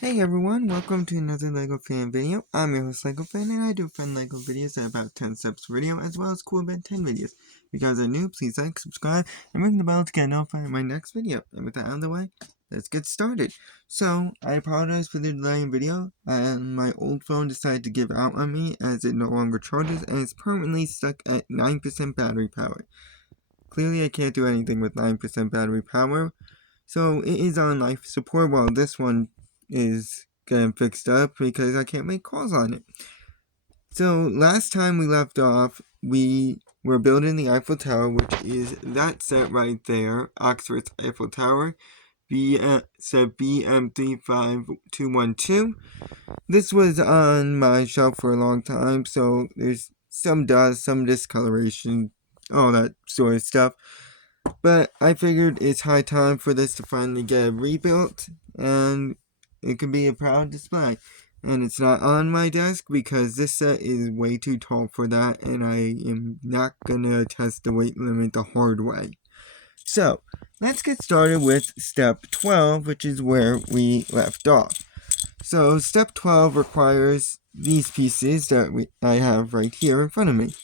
Hey everyone, welcome to another LEGO fan video. I'm your host LEGO fan, and I do fun LEGO videos at about 10 steps per video, as well as cool Ben 10 videos. If you guys are new, please like, subscribe, and ring the bell to get notified of my next video. And with that out of the way, let's get started. So, I apologize for the delay in video, and my old phone decided to give out on me as it no longer charges, and it's permanently stuck at 9% battery power. Clearly I can't do anything with 9% battery power, so it is on life support while this one is getting fixed up because I can't make calls on it. So last time we left off, we were building the Eiffel Tower, which is that set right there, Oxford's Eiffel Tower, set BM35212. This was on my shelf for a long time, so there's some dust, some discoloration, all that sort of stuff. But I figured it's high time for this to finally get rebuilt, and it could be a proud display. And it's not on my desk because this set is way too tall for that, and I am not gonna test the weight limit the hard way. So, let's get started with step 12, which is where we left off. So, step 12 requires these pieces that I have right here in front of me.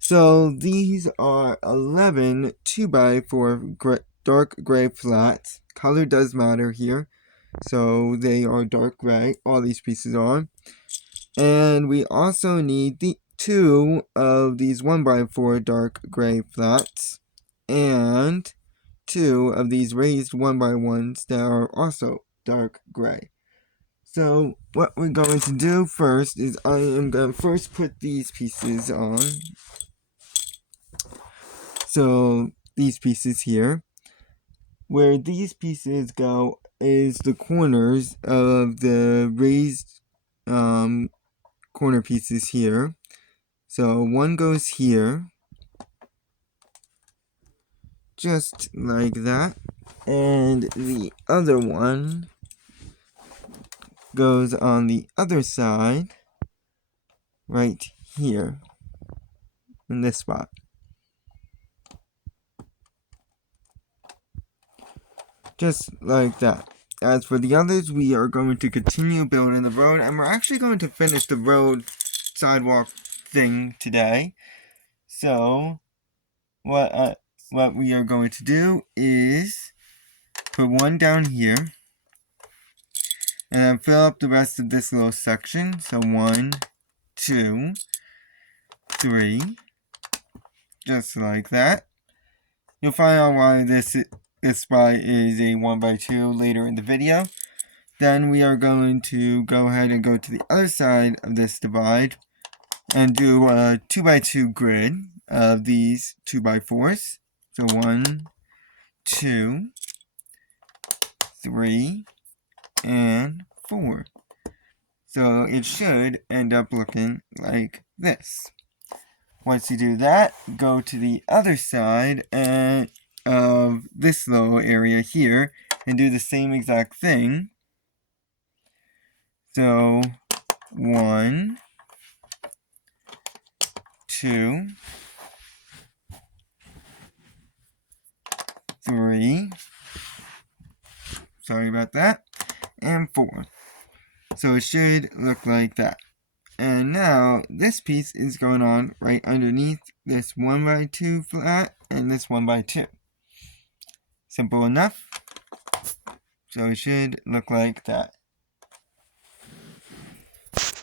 So these are 11 2x4 dark gray flats. Color does matter here. So they are dark gray. All these pieces are. And we also need the 2 of these 1x4 dark gray flats. And 2 of these raised 1x1s that are also dark gray. So what we're going to do first is I am going to first put these pieces on. So these pieces here, where these pieces go is the corners of the raised corner pieces here. So one goes here, just like that, and the other one goes on the other side, right here, in this spot. Just like that. As for the others, we are going to continue building the road, and we're actually going to finish the road sidewalk thing today. So, what we are going to do is put one down here, and then fill up the rest of this little section. So 1, 2, 3, just like that. You'll find out why this spot is a 1x2 later in the video. Then we are going to go ahead and go to the other side of this divide and do a 2x2 grid of these 2x4s. So 1, 2, 3, and 4. So it should end up looking like this. Once you do that, go to the other side of this little area here and do the same exact thing. So 1, 2, 3, sorry about that, and 4. So it should look like that. And now this piece is going on right underneath this 1x2 flat and this 1x2. Simple enough. So it should look like that.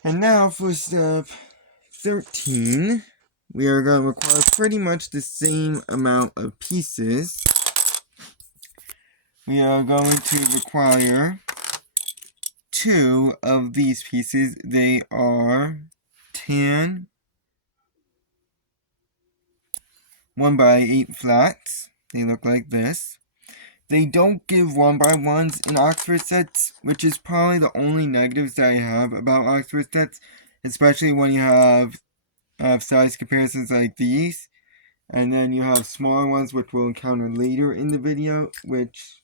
And now for step 13, we are going to require pretty much the same amount of pieces. We are going to require 2 of these pieces. They are tan 1x8 flats. They look like this. They don't give 1x1s in Oxford sets, which is probably the only negatives that I have about Oxford sets, especially when you have size comparisons like these, and then you have smaller ones which we'll encounter later in the video, which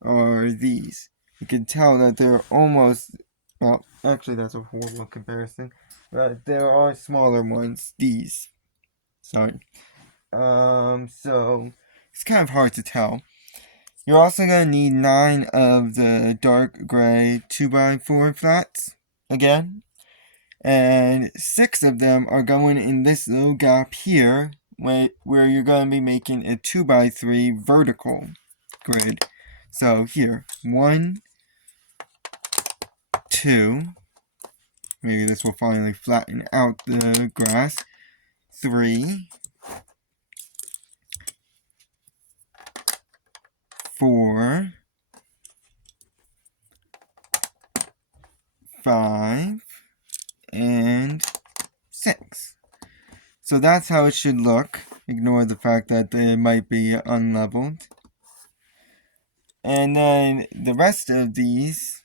are these. You can tell that they're almost, well, actually that's a horrible comparison, but there are smaller ones, these. Sorry. So it's kind of hard to tell. You're also going to need 9 of the dark gray 2x4 flats again. And 6 of them are going in this little gap here where you're going to be making a 2x3 vertical grid. So here, 1, 2, maybe this will finally flatten out the grass, 3, 4, 5, and 6. So that's how it should look. Ignore the fact that it might be unleveled. And then the rest of these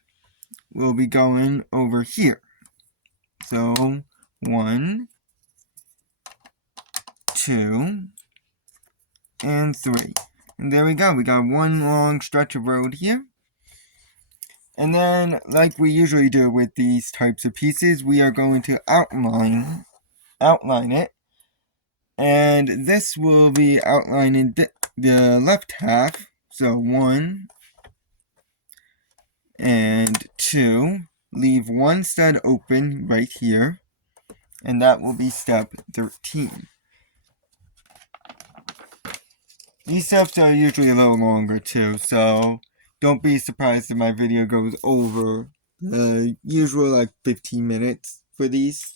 will be going over here. So 1, 2, and 3. And there we go. We got one long stretch of road here. And then, like we usually do with these types of pieces, we are going to outline it. And this will be outlining the left half. So 1 and 2. Leave one stud open right here. And that will be step 13. These steps are usually a little longer too, so don't be surprised if my video goes over the usual like 15 minutes for these.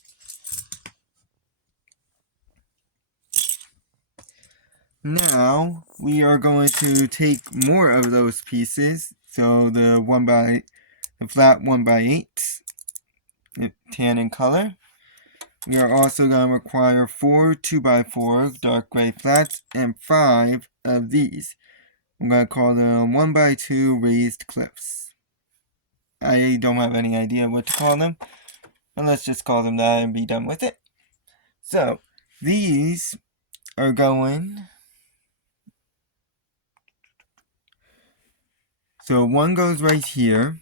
Now we are going to take more of those pieces. So the flat 1x8 tan in color. We are also going to require 4 2x4 dark gray flats and 5 of these. I'm going to call them 1x2 raised cliffs. I don't have any idea what to call them, but let's just call them that and be done with it. So these are going. So one goes right here.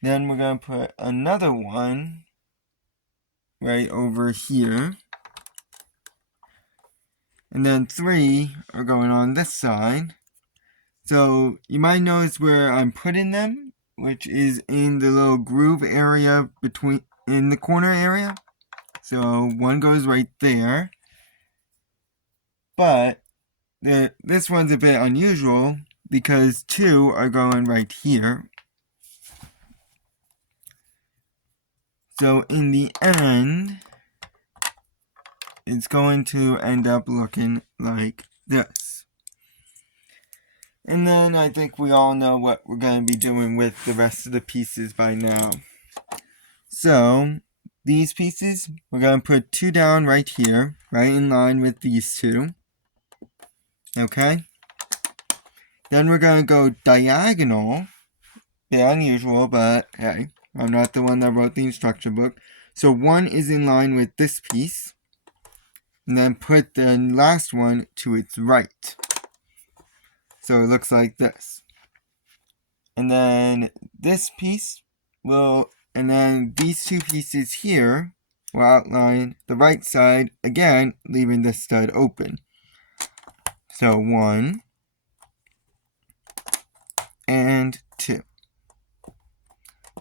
Then we're going to put another one right over here. And then 3 are going on this side. So you might notice where I'm putting them, which is in the little groove area in the corner area. So one goes right there. But this one's a bit unusual because 2 are going right here. So in the end, it's going to end up looking like this. And then I think we all know what we're going to be doing with the rest of the pieces by now. So these pieces, we're going to put 2 down right here, right in line with these 2. Okay? Then we're going to go diagonal. Bit unusual, but hey, I'm not the one that wrote the instruction book. So 1 is in line with this piece. And then put the last one to its right. So it looks like this. And then this piece and then these 2 pieces here will outline the right side, again, leaving this stud open. So 1 and 2.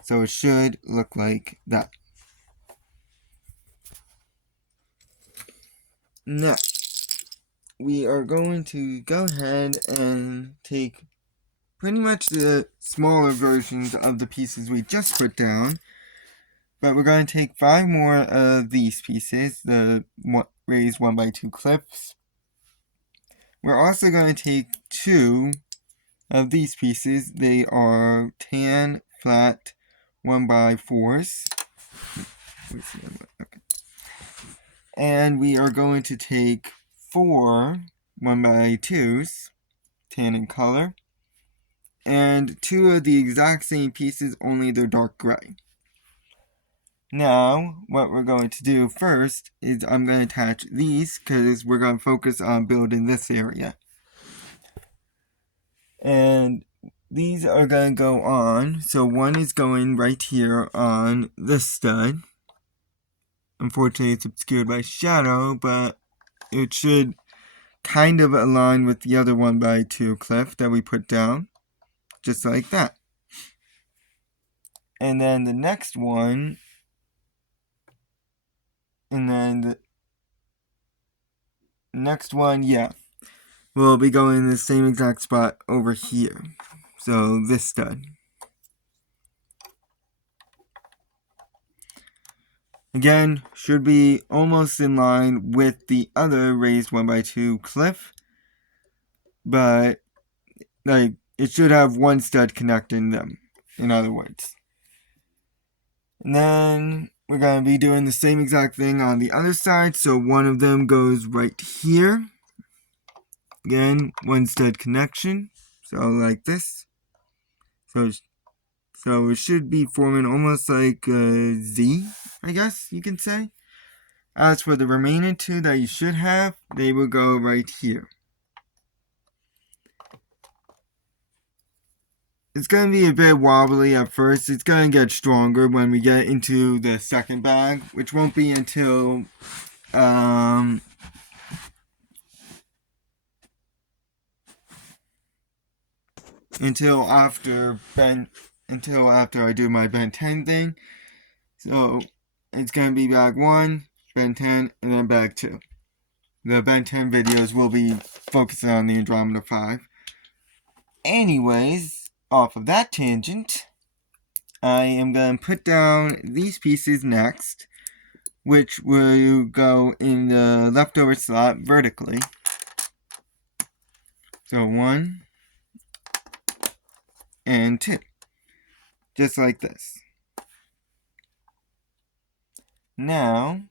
So it should look like that. Next, we are going to go ahead and take pretty much the smaller versions of the pieces we just put down, but we're going to take 5 more of these pieces, the raised 1x2 clips. We're also going to take 2 of these pieces. They are tan flat 1x4s. Okay. And we are going to take 4 1x2s, tan in color, and 2 of the exact same pieces, only they're dark gray. Now, what we're going to do first is I'm going to attach these because we're going to focus on building this area. And these are going to go on. So one is going right here on this stud. Unfortunately, it's obscured by shadow, but it should kind of align with the other 1x2 cliff that we put down, just like that. And then the next one, and then the next one, yeah, will be going in the same exact spot over here. So this stud. Again, should be almost in line with the other raised 1x2 cliff, but like it should have one stud connecting them, in other words. And then we're going to be doing the same exact thing on the other side, so one of them goes right here. Again, one stud connection, so like this. So it should be forming almost like a Z, I guess you can say. As for the remaining two that you should have, they will go right here. It's going to be a bit wobbly at first. It's going to get stronger when we get into the second bag, which won't be until after I do my Ben 10 thing. So it's going to be bag 1, Ben 10, and then bag 2. The Ben 10 videos will be focusing on the Andromeda 5. Anyways, off of that tangent, I am going to put down these pieces next, which will go in the leftover slot vertically. So 1 and 2. Just like this. Now,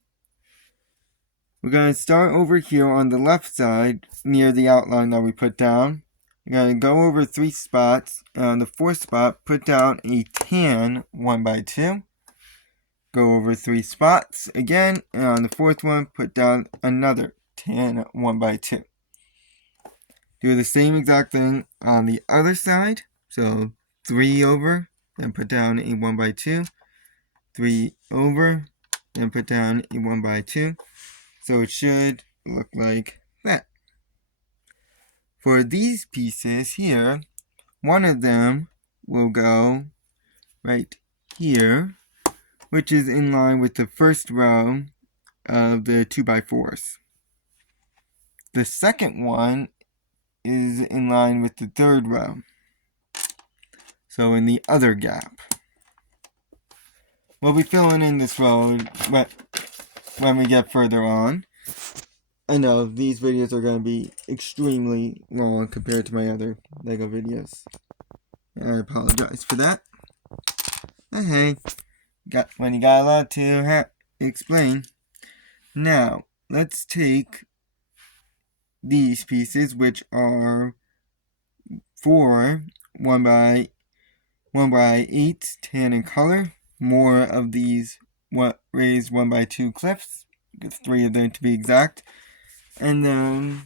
we're going to start over here on the left side near the outline that we put down. We're going to go over 3 spots, and on the 4th spot, put down a tan 1x2. Go over 3 spots again, and on the 4th one, put down another tan 1x2. Do the same exact thing on the other side. So 3 over, then put down a 1x2. 3 over, then put down a 1x2. So it should look like that. For these pieces here, one of them will go right here, which is in line with the first row of the 2x4s. The second one is in line with the 3rd row, so in the other gap. We'll be filling in this row when we get further on. I know these videos are going to be extremely long compared to my other LEGO videos. I apologize for that. But hey, when you got a lot to explain. Now, let's take these pieces, which are 4 1x8 tan in color. More of these raised 1x2 cliffs. 3 of them to be exact. And then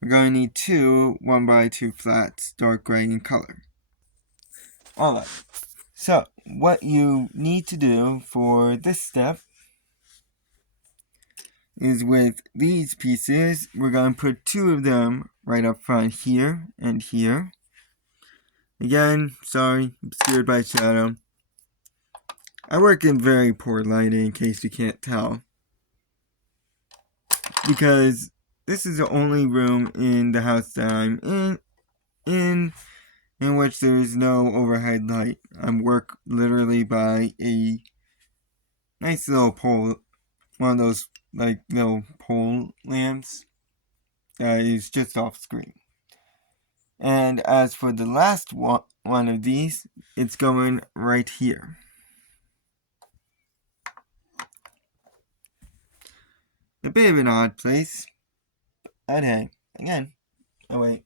we're going to need 2 1x2 flats, dark gray in color. Alright, so what you need to do for this step is with these pieces, we're going to put 2 of them right up front here and here. Again, sorry, obscured by shadow. I work in very poor lighting in case you can't tell. Because this is the only room in the house that I'm in which there is no overhead light. I work literally by a nice little pole, one of those like little pole lamps that is just off screen. And as for the last one of these, it's going right here. A bit of an odd place. But hey, again. Oh wait.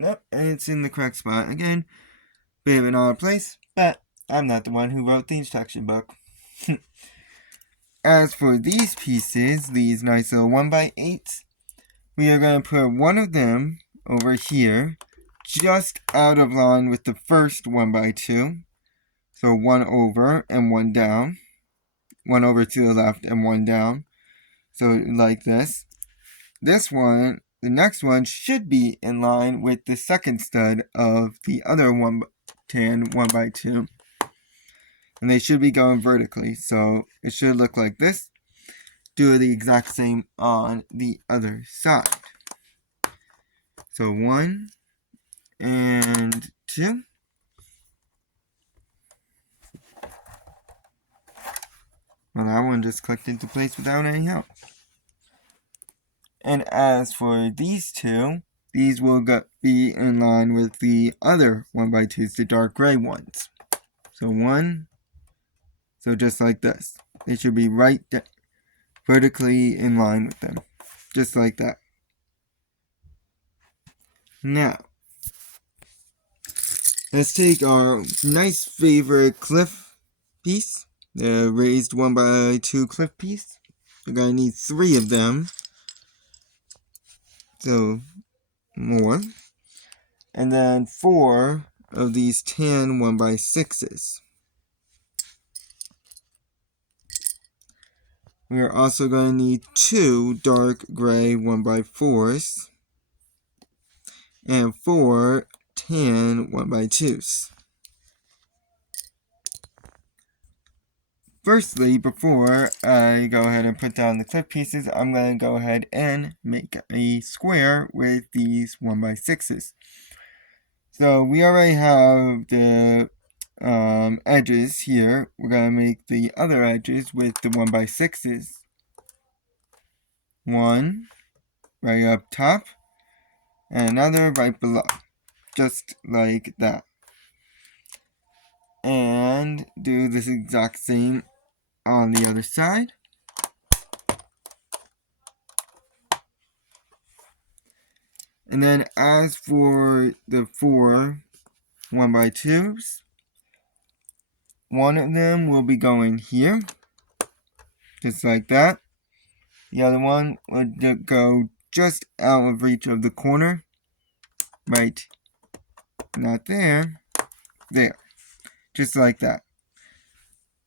Nope, and it's in the correct spot. Again, bit of an odd place, but I'm not the one who wrote the instruction book. As for these pieces, these nice little 1x8s, we are going to put one of them over here, just out of line with the first 1x2. So 1 over and 1 down. 1 over to the left and 1 down. So like this. This one, the next one, should be in line with the second stud of the other tan 1x2. And they should be going vertically. So it should look like this. Do the exact same on the other side. So 1 and 2. Well, that one just clicked into place without any help. And as for these two, these will be in line with the other 1x2s, the dark gray ones. So 1, so just like this. They should be right vertically in line with them. Just like that. Now, let's take our nice favorite cliff piece, the raised 1x2 cliff piece. We're going to need 3 of them. So, more. And then 4 of these tan 1x6s. We are also going to need 2 dark gray 1x4s. And 4 tan 1x2s. Firstly, before I go ahead and put down the clip pieces, I'm going to go ahead and make a square with these 1x6s. So we already have the edges here. We're going to make the other edges with the 1x6s. 1 right up top, and another right below. Just like that. And do this exact same on the other side. And then as for the 4 1x2s, one of them will be going here, just like that. The other one would go just out of reach of the corner, right, not there, there, just like that.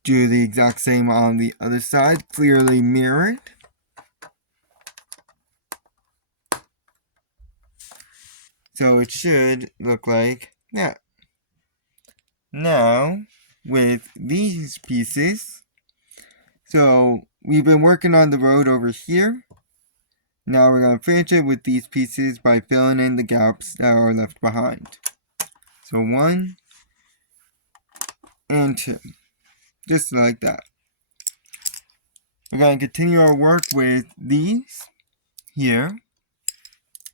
Do the exact same on the other side, clearly mirrored. So it should look like that. Now, with these pieces, so we've been working on the road over here. Now we're going to finish it with these pieces by filling in the gaps that are left behind. So 1 and 2, just like that. We're going to continue our work with these here,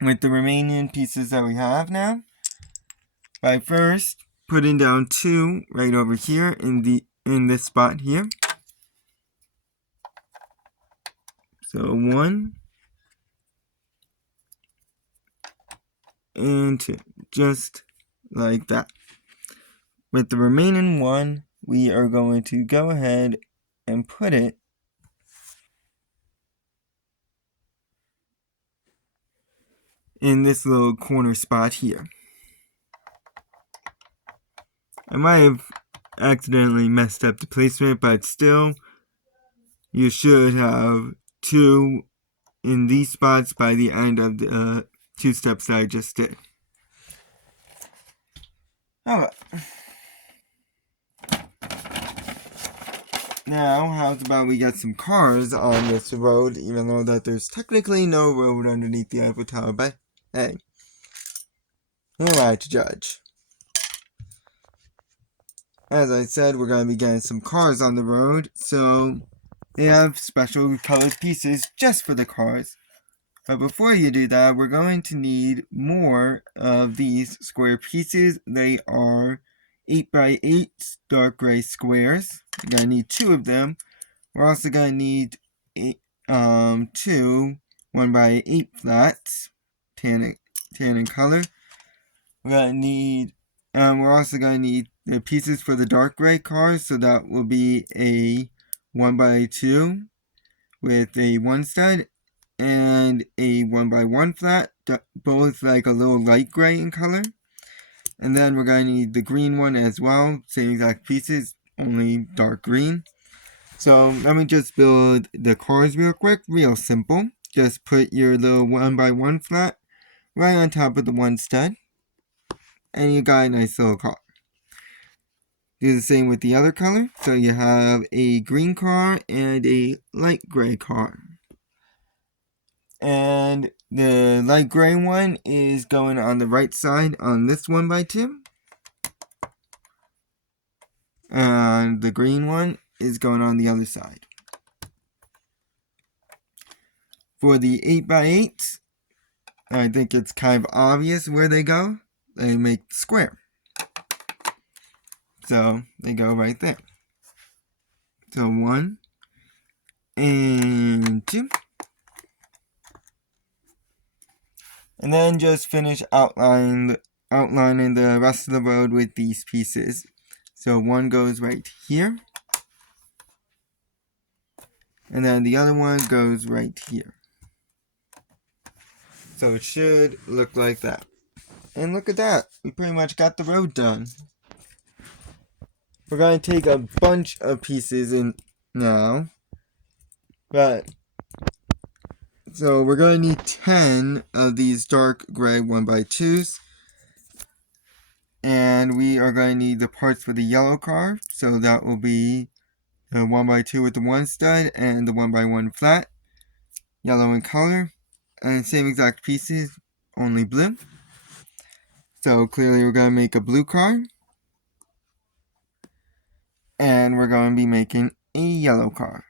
with the remaining pieces that we have now, by first putting down 2 right over here in this spot here. So 1 and 2, just like that. With the remaining 1, we are going to go ahead and put it in this little corner spot here. I might have accidentally messed up the placement, but still, you should have 2 in these spots by the end of the 2 steps that I just did. Alright. Now, how's about we get some cars on this road, even though that there's technically no road underneath the Eiffel Tower, but hey, who am I to judge? As I said, we're going to be getting some cars on the road, so they have special colored pieces just for the cars. But before you do that, we're going to need more of these square pieces. They are 8x8 dark gray squares. We're going to need 2 of them. We're also going to need 2 1x8 flats, tan in color. We're also going to need the pieces for the dark gray cars, so that will be a 1x2 with a 1 stud and a 1x1 flat, both like a little light gray in color. And then we're going to need the green one as well. Same exact pieces, only dark green. So let me just build the cars real quick, real simple. Just put your little 1x1 flat right on top of the one stud. And you got a nice little car. Do the same with the other color. So you have a green car and a light gray car. And the light gray one is going on the right side on this 1x2. And the green one is going on the other side. For the 8x8s, I think it's kind of obvious where they go. They make square. So they go right there. So 1 and 2. And then just finish outlining the rest of the road with these pieces. So one goes right here. And then the other one goes right here. So it should look like that. And look at that. We pretty much got the road done. We're going to take a bunch of pieces in now. So we're going to need 10 of these dark gray 1x2s. And we are going to need the parts for the yellow car. So that will be the 1x2 with the one stud and the 1x1 flat. Yellow in color. And same exact pieces, only blue. So clearly we're going to make a blue car. And we're going to be making a yellow car.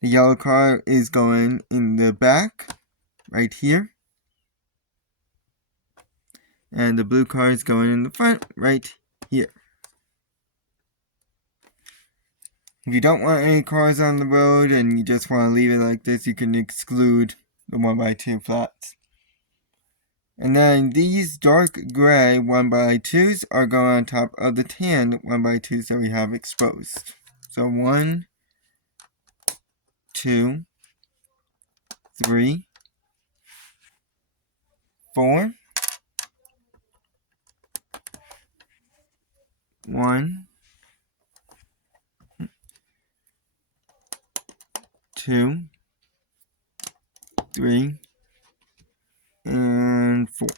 The yellow car is going in the back, right here. And the blue car is going in the front, right here. If you don't want any cars on the road and you just want to leave it like this, you can exclude the 1x2 flats. And then these dark gray 1x2s are going on top of the tan 1x2s that we have exposed. So 1, 2, 3, 4. 1, 2, 3, and 4.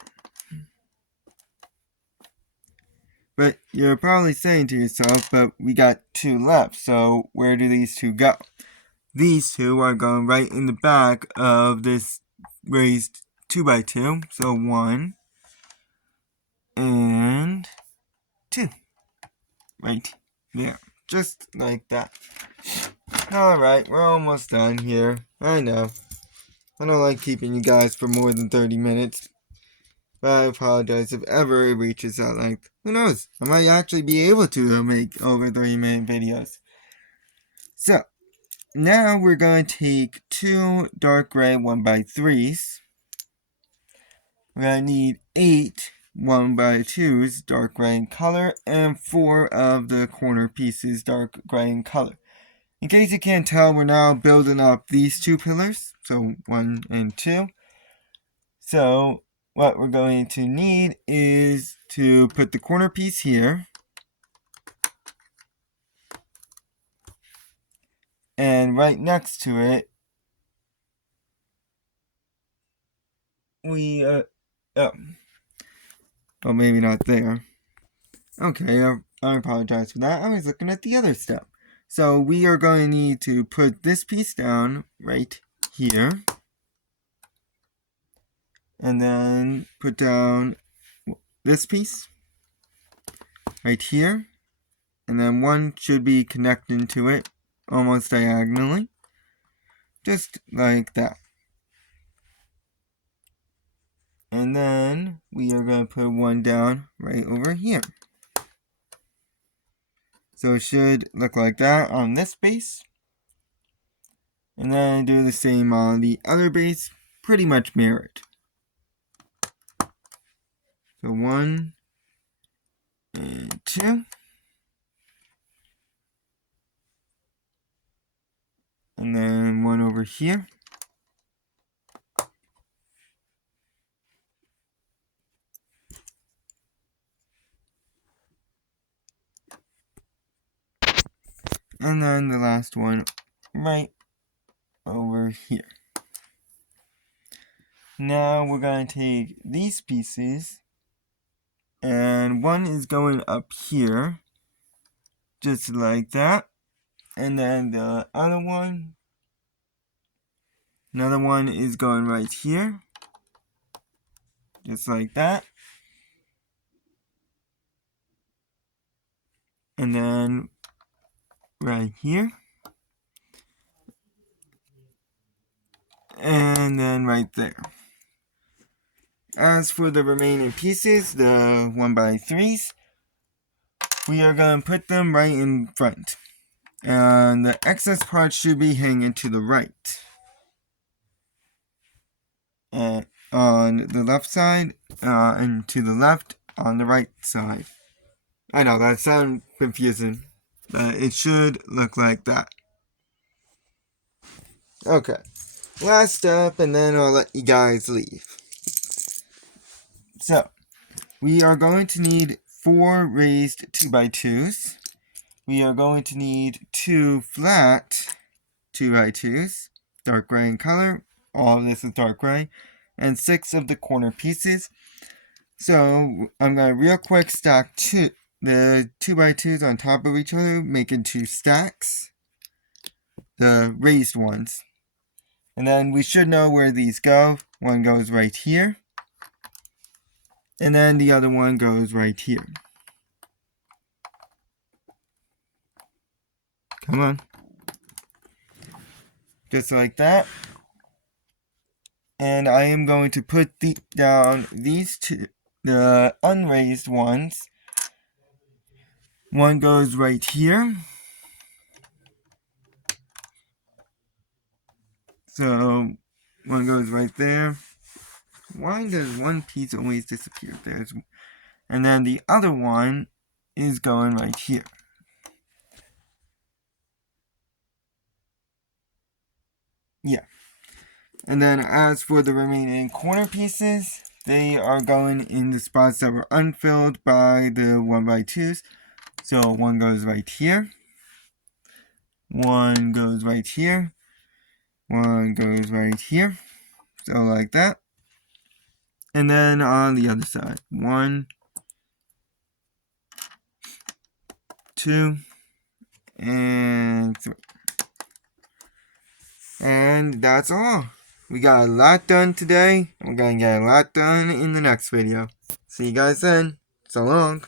But you're probably saying to yourself, but we got 2 left, so where do these 2 go? These 2 are going right in the back of this raised 2x2. So 1 and 2. Right there. Just like that. Alright, we're almost done here. I know. I don't like keeping you guys for more than 30 minutes. But I apologize if ever it reaches that length. Who knows? I might actually be able to make over 30-minute videos. So, now we're going to take 2 dark gray 1x3s. We're going to need 8 1x2s dark gray in color and 4 of the corner pieces dark gray in color. In case you can't tell, we're now building up these 2 pillars. So 1 and 2. So what we're going to need is to put the corner piece here. And right next to it, we, well, maybe not there. Okay, I apologize for that. I was looking at the other step. So we are going to need to put this piece down right here. And then put down this piece right here. And then one should be connecting to it almost diagonally. Just like that. And then we are going to put one down right over here. So it should look like that on this base. And then do the same on the other base. Pretty much mirror it. So 1 and 2. And then one over here. And then the last one right over here. Now we're going to take these pieces, and one is going up here, just like that. And then the other one, another one is going right here, just like that. And then right here. And then right there. As for the remaining pieces, the 1x3s, we are going to put them right in front. And the excess parts should be hanging to the right. And on the left side, and to the left on the right side. I know that sounds confusing, but it should look like that. Okay, last step, and then I'll let you guys leave. So, we are going to need 4 raised 2x2s. We are going to need 2 flat 2x2s, dark gray in color. All of this is dark gray. And 6 of the corner pieces. So, I'm going to real quick stack the 2x2s on top of each other, making 2 stacks. The raised ones. And then we should know where these go. One goes right here. And then the other one goes right here. Come on. Just like that. And I am going to put down these two, the unraised ones. One goes right here. So, one goes right there. Why does one piece always disappear? And then the other one is going right here. Yeah. And then as for the remaining corner pieces, they are going in the spots that were unfilled by the 1x2s. So one goes right here. One goes right here. One goes right here. So like that. And then on the other side, 1, 2, and 3. And that's all. We got a lot done today. We're going to get a lot done in the next video. See you guys then. So long.